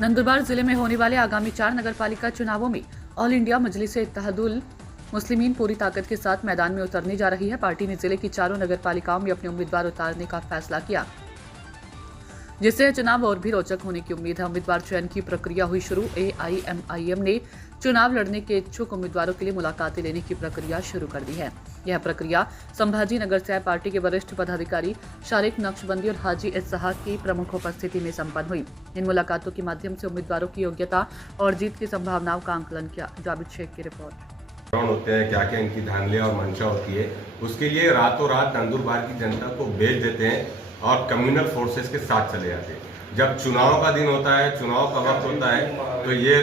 नंदुरबार जिले में होने वाले आगामी 4 नगरपालिका चुनावों में ऑल इंडिया मजलिस-ए-इत्तेहादुल मुस्लिमीन पूरी ताकत के साथ मैदान में उतरने जा रही है। पार्टी ने जिले की चारों नगरपालिकाओं में अपने उम्मीदवार उतारने का फैसला किया, जिससे चुनाव और भी रोचक होने की उम्मीद है। उम्मीदवार चयन की प्रक्रिया हुई शुरू। AIMIM ने चुनाव लड़ने के इच्छुक उम्मीदवारों के लिए मुलाकातें लेने की प्रक्रिया शुरू कर दी है। यह प्रक्रिया संभाजी नगर से पार्टी के वरिष्ठ पदाधिकारी शारिक नक्शबंदी और हाजी इसहाक की प्रमुख उपस्थिति में संपन्न हुई। इन मुलाकातों के माध्यम से उम्मीदवारों की योग्यता और जीत की संभावनाओं का आंकलन किया। जावेद शेख की रिपोर्ट। होते हैं, क्या क्या इनकी धांधलियां और मंशा होती है, उसके लिए रातों रात नंदुरबार की जनता को बेच देते हैं और कम्युनल फोर्सेस के साथ चले जाते हैं। जब चुनाव का दिन होता है, चुनाव का वक्त होता है, तो ये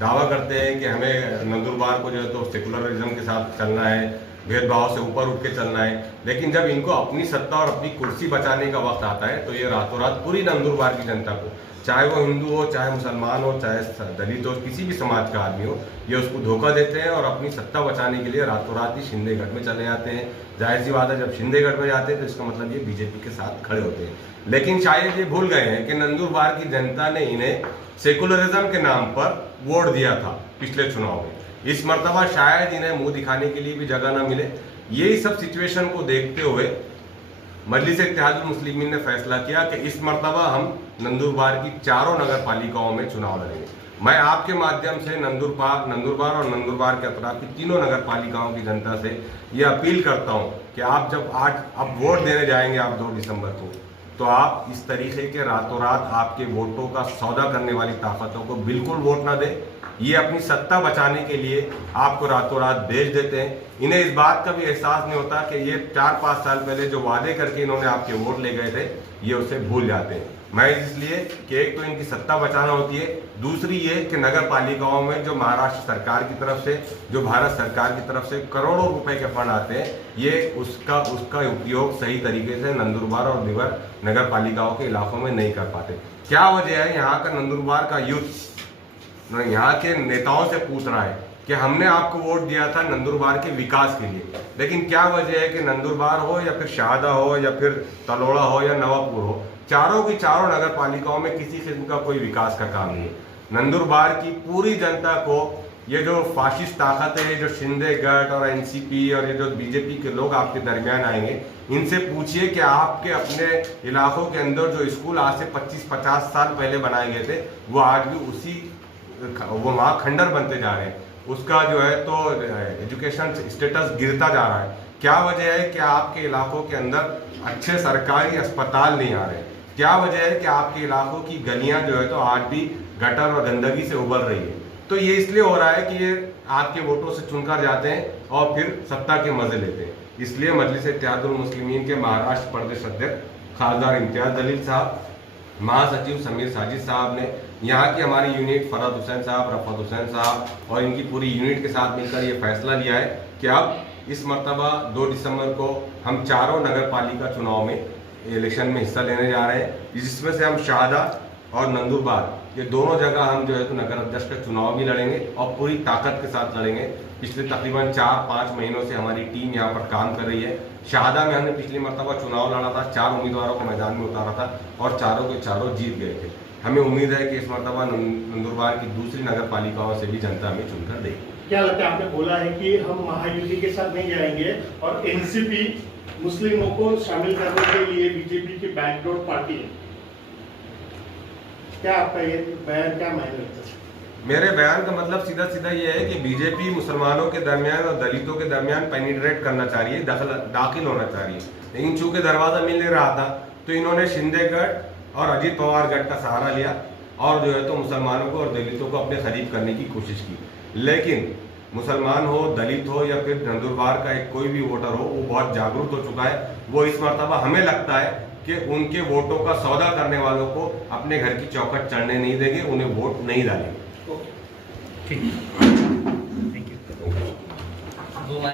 दावा करते हैं कि हमें नंदुरबार को जो है तो सेकुलरिज्म के साथ चलना है, भेदभाव से ऊपर उठ के चलना है। लेकिन जब इनको अपनी सत्ता और अपनी कुर्सी बचाने का वक्त आता है तो ये रातों रात पूरी नंदुरबार की जनता को, चाहे वो हिंदू हो, चाहे मुसलमान हो, चाहे दलित हो, किसी भी समाज का आदमी हो, ये उसको धोखा देते हैं और अपनी सत्ता बचाने के लिए रातों रात ही शिंदेगढ़ में चले जाते हैं। जाहिर सी बात है, जब शिंदेगढ़ में जाते हैं तो इसका मतलब ये बीजेपी के साथ खड़े होते हैं। लेकिन शायद ये भूल गए हैं कि नंदुरबार की जनता ने इन्हें सेकुलरिज्म के नाम पर वोट दिया था पिछले चुनाव में। इस मर्तबा शायद इन्हें मुंह दिखाने के लिए भी जगह न मिले। यही सब सिचुएशन को देखते हुए मजलिस-ए-इत्तेहादुल मुस्लिमीन ने फैसला किया कि इस मर्तबा हम नंदुरबार की चारों नगर पालिकाओं में चुनाव लड़ेंगे। मैं आपके माध्यम से नंदुरबार और नंदुरबार के अतराफ की तीनों नगर पालिकाओं की जनता से ये अपील करता हूं कि आप जब आज अब वोट देने जाएंगे आप 2 दिसंबर को, तो आप इस तरीके के रातों रात आपके वोटों का सौदा करने वाली ताकतों को बिल्कुल वोट ना दें। ये अपनी सत्ता बचाने के लिए आपको रातों रात बेच देते हैं। इन्हें इस बात का भी एहसास नहीं होता कि ये 4-5 साल पहले जो वादे करके इन्होंने आपके वोट ले गए थे, ये उसे भूल जाते हैं। मैं इसलिए कि एक तो इनकी सत्ता बचाना होती है, दूसरी ये कि नगर पालिकाओं में जो महाराष्ट्र सरकार की तरफ से, जो भारत सरकार की तरफ से करोड़ों रुपए के फंड आते हैं, ये उसका उपयोग सही तरीके से नंदुरबार और दीगर नगर पालिकाओं के इलाकों में नहीं कर पाते। क्या वजह है? यहाँ का नंदुरबार का यूथ यहाँ के नेताओं से पूछ रहा है कि हमने आपको वोट दिया था नंदुरबार के विकास के लिए, लेकिन क्या वजह है कि नंदुरबार हो या फिर शाहदा हो या फिर तलोड़ा हो या नवापुर हो, चारों की चारों नगर पालिकाओं में किसी किस्म का कोई विकास का काम नहीं है। नंदुरबार की पूरी जनता को ये जो फाशिस्ट ताकत है, जो शिंदेगढ़ और NCP और ये जो बीजेपी के लोग आपके दरमियान आएंगे, इनसे पूछिए कि आपके अपने इलाकों के अंदर जो स्कूल आज से 25-50 साल पहले बनाए गए थे, वो आज भी वो वहाँ खंडर बनते जा रहे हैं। उसका जो है तो एजुकेशन स्टेटस गिरता जा रहा है। क्या वजह है कि आपके इलाकों के अंदर अच्छे सरकारी अस्पताल नहीं आ रहे? क्या वजह है कि आपके इलाकों की गलियां जो है तो आज भी गटर और गंदगी से उबल रही है? तो ये इसलिए हो रहा है कि ये आपके वोटों से चुनकर जाते हैं और फिर सत्ता के मजे लेते हैं। इसलिए मजलिस-ए-इत्तेहादुल मुस्लिमीन के महाराष्ट्र प्रदेश अध्यक्ष खासदार इम्तियाज जलील साहब, महासचिव समीर साजिद साहब ने, यहाँ की हमारी यूनिट फरहत हुसैन साहब, रफत हुसैन साहब और इनकी पूरी यूनिट के साथ मिलकर ये फैसला लिया है कि अब इस मर्तबा 2 दिसंबर को हम चारों नगर पालिका चुनाव में इलेक्शन में हिस्सा लेने जा रहे हैं, जिसमें से हम शाहदा और नंदुरबार ये दोनों जगह हम जो है तो नगर अध्यक्ष का चुनाव भी लड़ेंगे और पूरी ताकत के साथ लड़ेंगे। पिछले तकरीबन 4-5 महीनों से हमारी टीम यहाँ पर काम कर रही है। शाहदा में हमने पिछली मरतबा चुनाव लड़ा था, 4 उम्मीदवारों को मैदान में उतारा था और चारों के चारों जीत गए थे। हमें उम्मीद है कि इस मरतबा नंदुरबार की दूसरी नगर पालिकाओं से भी जनता हमें चुनकर देगी। क्या लगता है? आपने बोला है कि हम महायुति के साथ नहीं जाएंगे और NCP मुस्लिमों को शामिल करने के लिए बीजेपी की बैकडोर पार्टी है, क्या आपका ये बयान क्या मायने रखता है? मेरे बयान का मतलब सीधा सीधा ये है कि बीजेपी मुसलमानों के दरमियान और दलितों के दरमियान पेनिट्रेट करना चाह रही है, दाखिल होना चाह रही है। लेकिन चूंकि दरवाजा मिल नहीं रहा था तो इन्होंने शिंदेगढ़ और अजीत पवार गढ़ का सहारा लिया और जो है तो मुसलमानों को और दलितों को अपने करीब करने की कोशिश की। लेकिन मुसलमान हो, दलित हो या फिर नंदुरबार का एक कोई भी वोटर हो, वो बहुत जागरूक हो चुका है। वो इस मर्तबा हमें लगता है कि उनके वोटों का सौदा करने वालों को अपने घर की चौखट चढ़ने नहीं देंगे, उन्हें वोट नहीं डालेंगे। ठीक।